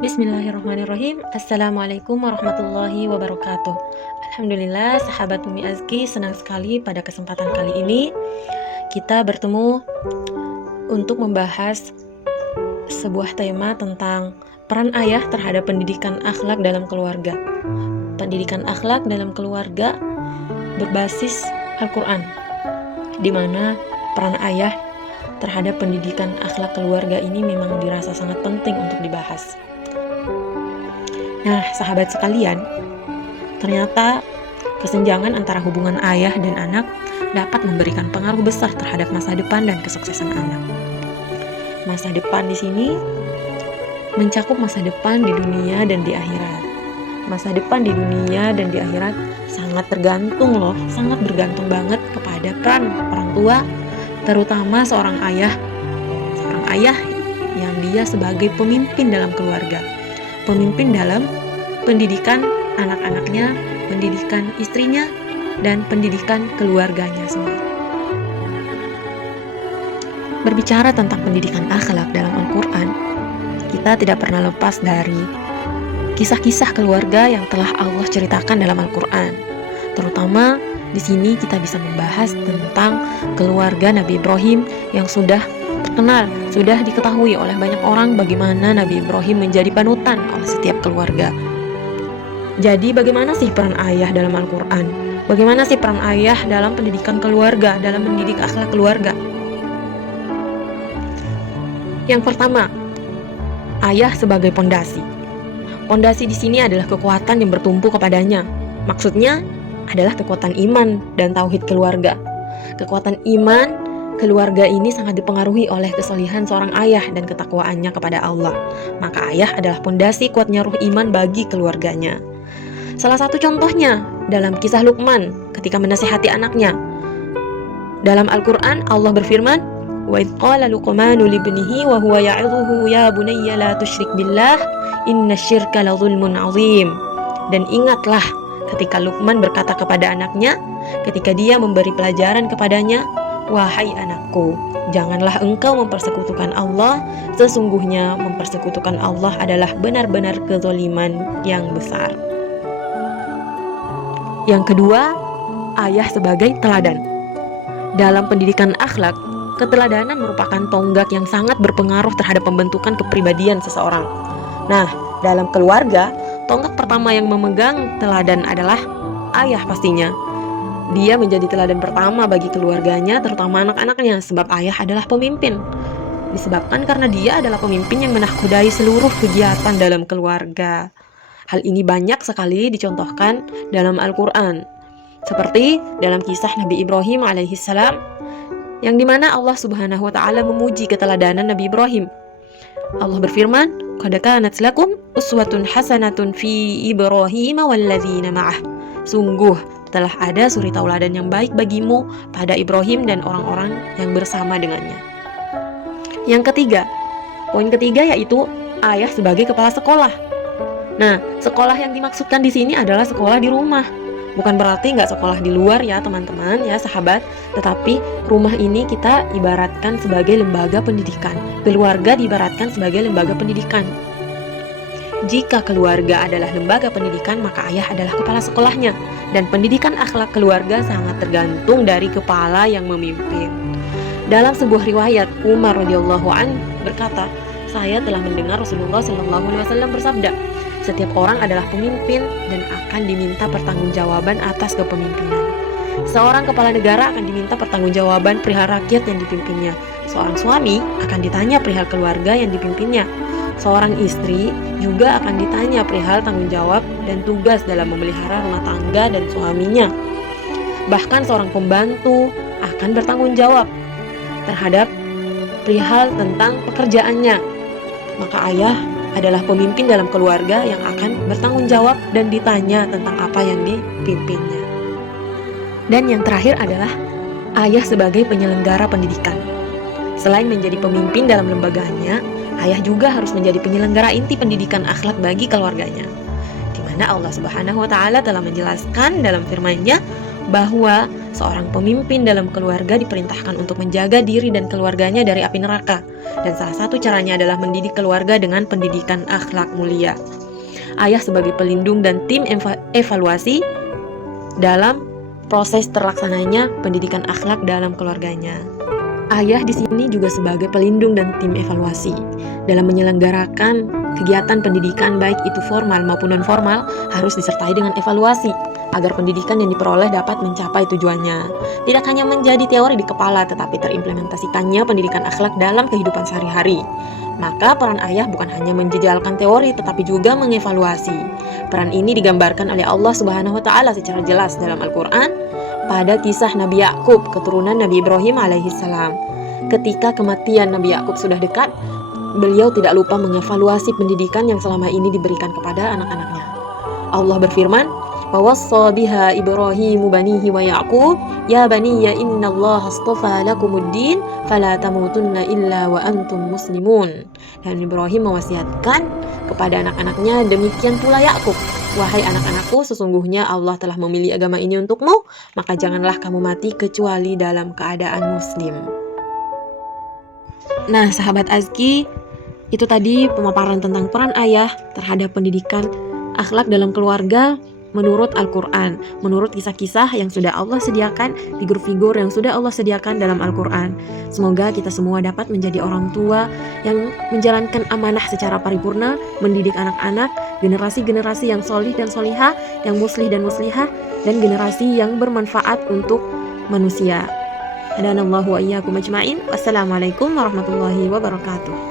Bismillahirrahmanirrahim. Assalamualaikum warahmatullahi wabarakatuh. Alhamdulillah, sahabat Umi Azki, senang sekali pada kesempatan kali ini kita bertemu untuk membahas sebuah tema tentang peran ayah terhadap pendidikan akhlak dalam keluarga. Pendidikan akhlak dalam keluarga berbasis Al-Quran, di mana peran ayah terhadap pendidikan akhlak keluarga ini memang dirasa sangat penting untuk dibahas. Nah, sahabat sekalian, ternyata kesenjangan antara hubungan ayah dan anak dapat memberikan pengaruh besar terhadap masa depan dan kesuksesan anak. Masa depan di sini mencakup masa depan di dunia dan di akhirat. Masa depan di dunia dan di akhirat sangat tergantung sangat bergantung banget kepada peran orang tua, terutama seorang ayah yang dia sebagai pemimpin dalam keluarga. Pemimpin dalam pendidikan anak-anaknya, pendidikan istrinya, dan pendidikan keluarganya semua. Berbicara tentang pendidikan akhlak dalam Al-Quran, kita tidak pernah lepas dari kisah-kisah keluarga yang telah Allah ceritakan dalam Al-Quran. Terutama di sini kita bisa membahas tentang keluarga Nabi Ibrahim yang sudah terkenal, sudah diketahui oleh banyak orang bagaimana Nabi Ibrahim menjadi panutan oleh setiap keluarga. Jadi bagaimana sih peran ayah dalam Al-Quran? Bagaimana sih peran ayah dalam pendidikan keluarga, dalam mendidik akhlak keluarga? Yang pertama, ayah sebagai pondasi. Pondasi di sini adalah kekuatan yang bertumpu kepadanya. Maksudnya adalah kekuatan iman dan tauhid keluarga. Kekuatan iman keluarga ini sangat dipengaruhi oleh kesolihan seorang ayah dan ketakwaannya kepada Allah. Maka ayah adalah pondasi kuatnya ruh iman bagi keluarganya. Salah satu contohnya dalam kisah Luqman ketika menasihati anaknya. Dalam Al-Quran Allah berfirman, "Wa idh qala Luqmanu libnihi wa huwa ya'idhuhu ya bunayya la tusyrik billah innasyirka la dzulmun 'adzim." Dan ingatlah ketika Luqman berkata kepada anaknya ketika dia memberi pelajaran kepadanya, "Wahai anakku, janganlah engkau mempersekutukan Allah. Sesungguhnya mempersekutukan Allah adalah benar-benar kezaliman yang besar." Yang kedua, ayah sebagai teladan. Dalam pendidikan akhlak, keteladanan merupakan tonggak yang sangat berpengaruh terhadap pembentukan kepribadian seseorang. Nah, dalam keluarga, tonggak pertama yang memegang teladan adalah ayah pastinya. Dia menjadi teladan pertama bagi keluarganya, terutama anak-anaknya, sebab ayah adalah pemimpin. Disebabkan karena dia adalah pemimpin yang menahkodai seluruh kegiatan dalam keluarga. Hal ini banyak sekali dicontohkan dalam Al-Quran. Seperti dalam kisah Nabi Ibrahim alaihissalam, yang dimana Allah subhanahu wa ta'ala memuji keteladanan Nabi Ibrahim. Allah berfirman, "Qad kanat lakum uswatun hasanatun fi Ibrahim walladzina ma'ah." Sungguh telah ada suri tauladan yang baik bagimu pada Ibrahim dan orang-orang yang bersama dengannya. Yang ketiga, poin ketiga yaitu ayah sebagai kepala sekolah. Nah, sekolah yang dimaksudkan di sini adalah sekolah di rumah. Bukan berarti nggak sekolah di luar ya teman-teman, ya sahabat. Tetapi rumah ini kita ibaratkan sebagai lembaga pendidikan. Keluarga diibaratkan sebagai lembaga pendidikan. Jika keluarga adalah lembaga pendidikan, maka ayah adalah kepala sekolahnya. Dan pendidikan akhlak keluarga sangat tergantung dari kepala yang memimpin. Dalam sebuah riwayat, Umar radhiyallahu anhu berkata, "Saya telah mendengar Rasulullah SAW bersabda, setiap orang adalah pemimpin dan akan diminta pertanggungjawaban atas kepemimpinan. Seorang kepala negara akan diminta pertanggungjawaban perihal rakyat yang dipimpinnya. Seorang suami akan ditanya perihal keluarga yang dipimpinnya. Seorang istri juga akan ditanya perihal tanggung jawab dan tugas dalam memelihara rumah tangga dan suaminya. Bahkan seorang pembantu akan bertanggung jawab terhadap perihal tentang pekerjaannya. Maka ayah adalah pemimpin dalam keluarga yang akan bertanggung jawab dan ditanya tentang apa yang dipimpinnya." Dan yang terakhir adalah ayah sebagai penyelenggara pendidikan. Selain menjadi pemimpin dalam lembaganya, ayah juga harus menjadi penyelenggara inti pendidikan akhlak bagi keluarganya. Di mana Allah Subhanahu wa taala telah menjelaskan dalam firman-Nya bahwa seorang pemimpin dalam keluarga diperintahkan untuk menjaga diri dan keluarganya dari api neraka. Dan salah satu caranya adalah mendidik keluarga dengan pendidikan akhlak mulia. Ayah sebagai pelindung dan tim evaluasi dalam proses terlaksananya pendidikan akhlak dalam keluarganya. Ayah di sini juga sebagai pelindung dan tim evaluasi dalam menyelenggarakan kegiatan pendidikan baik itu formal maupun non formal harus disertai dengan evaluasi agar pendidikan yang diperoleh dapat mencapai tujuannya. Tidak hanya menjadi teori di kepala tetapi terimplementasikannya pendidikan akhlak dalam kehidupan sehari-hari. Maka peran ayah bukan hanya menjejalkan teori tetapi juga mengevaluasi. Peran ini digambarkan oleh Allah Subhanahu wa taala secara jelas dalam Al-Qur'an pada kisah Nabi Yakub, keturunan Nabi Ibrahim alaihissalam. Ketika kematian Nabi Yakub sudah dekat, beliau tidak lupa mengevaluasi pendidikan yang selama ini diberikan kepada anak-anaknya. Allah berfirman, "Wawassa biha Ibrahimu banihi wa Ya'qub, ya baniya innallaha astafa lakumuddin, fala tamutunna illa wa antum muslimun." Dan Ibrahim mewasiatkan kepada anak-anaknya, demikian pula Yakub, "Wahai anak-anakku, sesungguhnya Allah telah memilih agama ini untukmu, maka janganlah kamu mati kecuali dalam keadaan muslim." Nah, sahabat Azki, itu tadi pemaparan tentang peran ayah terhadap pendidikan akhlak dalam keluarga menurut Al-Quran, menurut kisah-kisah yang sudah Allah sediakan, figur-figur yang sudah Allah sediakan dalam Al-Quran. Semoga kita semua dapat menjadi orang tua yang menjalankan amanah secara paripurna, mendidik anak-anak, generasi-generasi yang solih dan solihah, yang muslih dan muslihah, dan generasi yang bermanfaat untuk manusia. Hadanallahu wa iyyakum ajma'in. Wassalamualaikum warahmatullahi wabarakatuh.